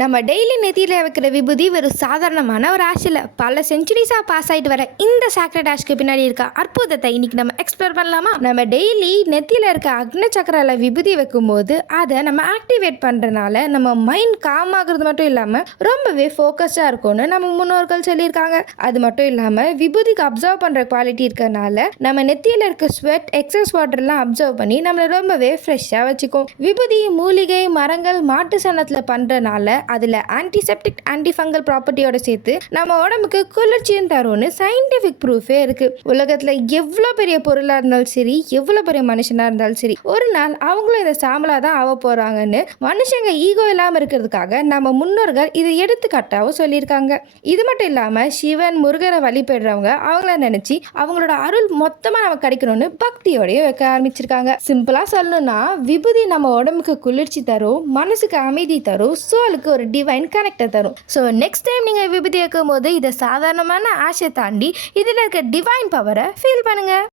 நம்ம டெய்லி நெத்தியில் வைக்கிற விபூதி வெறும் சாதாரணமான ஒரு ஆஷ் இல்லை, பல செஞ்சுரிஸாக பாஸ் ஆகிட்டு வர இந்த சாக்ரெட் ஆஷ்க்கு பின்னாடி இருக்க அற்புதத்தை இன்னைக்கு நம்ம எக்ஸ்ப்ளோர் பண்ணலாமா? நம்ம டெய்லி நெத்தியில் இருக்க அக்னி சக்கரால விபூதி வைக்கும்போது அதை நம்ம ஆக்டிவேட் பண்ணுறதுனால நம்ம மைண்ட் காம் ஆகுறது மட்டும் இல்லாமல் ரொம்பவே ஃபோக்கஸ்டாக இருக்கும்னு நம்ம முன்னோர்கள் சொல்லியிருக்காங்க. அது மட்டும் இல்லாமல் விபூதிக்கு அப்சர்வ் பண்ணுற குவாலிட்டி இருக்கிறதுனால நம்ம நெத்தியில் இருக்க ஸ்வெட், எக்ஸஸ் வாட்டர்லாம் அப்சர்வ் பண்ணி நம்மளை ரொம்பவே ஃப்ரெஷ்ஷாக வச்சுக்கும். விபூதி மூலிகை மரங்கள் மாட்டு சனத்தில் பண்ணுறதுனால அதில் ஆன்டிசெப்டிக், ஆன்டிஃபங்கல் ப்ராப்பர்ட்டியோட சேர்த்து நம்ம உடம்புக்கு குளிர்ச்சியும் தரும்னு சயின்டிஃபிக் ப்ரூஃபே இருக்கு. உலகத்தில் எவ்வளோ பெரிய பொருளாக இருந்தாலும் சரி, எவ்வளோ பெரிய மனுஷனாக இருந்தாலும் சரி, ஒரு நாள் அவங்களும் இதை சாம்பலாக தான் ஆக போகிறாங்கன்னு மனுஷங்க ஈகோ இல்லாமல் இருக்கிறதுக்காக நம்ம முன்னோர்கள் இதை எடுத்துக்காட்டாகவும் சொல்லியிருக்காங்க. இது மட்டும் இல்லாமல் சிவன், முருகரை வழிபடுறவங்க அவங்கள நினச்சி அவங்களோட அருள் மொத்தமாக நமக்கு கிடைக்கணும்னு பக்தியோடய வைக்க ஆரம்பிச்சிருக்காங்க. சிம்பிளாக சொல்லணும்னா விபூதி நம்ம உடம்புக்கு குளிர்ச்சி தரும், மனசுக்கு அமைதி தரும், சோலுக்கு ஒரு டிவைன் கனெக்டை தரும். ஸோ நெக்ஸ்ட் டைம் நீங்கள் விபூதி வைக்கும் போது இதை சாதாரணமான ஆஷை தாண்டி இதில் இருக்க டிவைன் பவரை ஃபீல் பண்ணுங்கள்.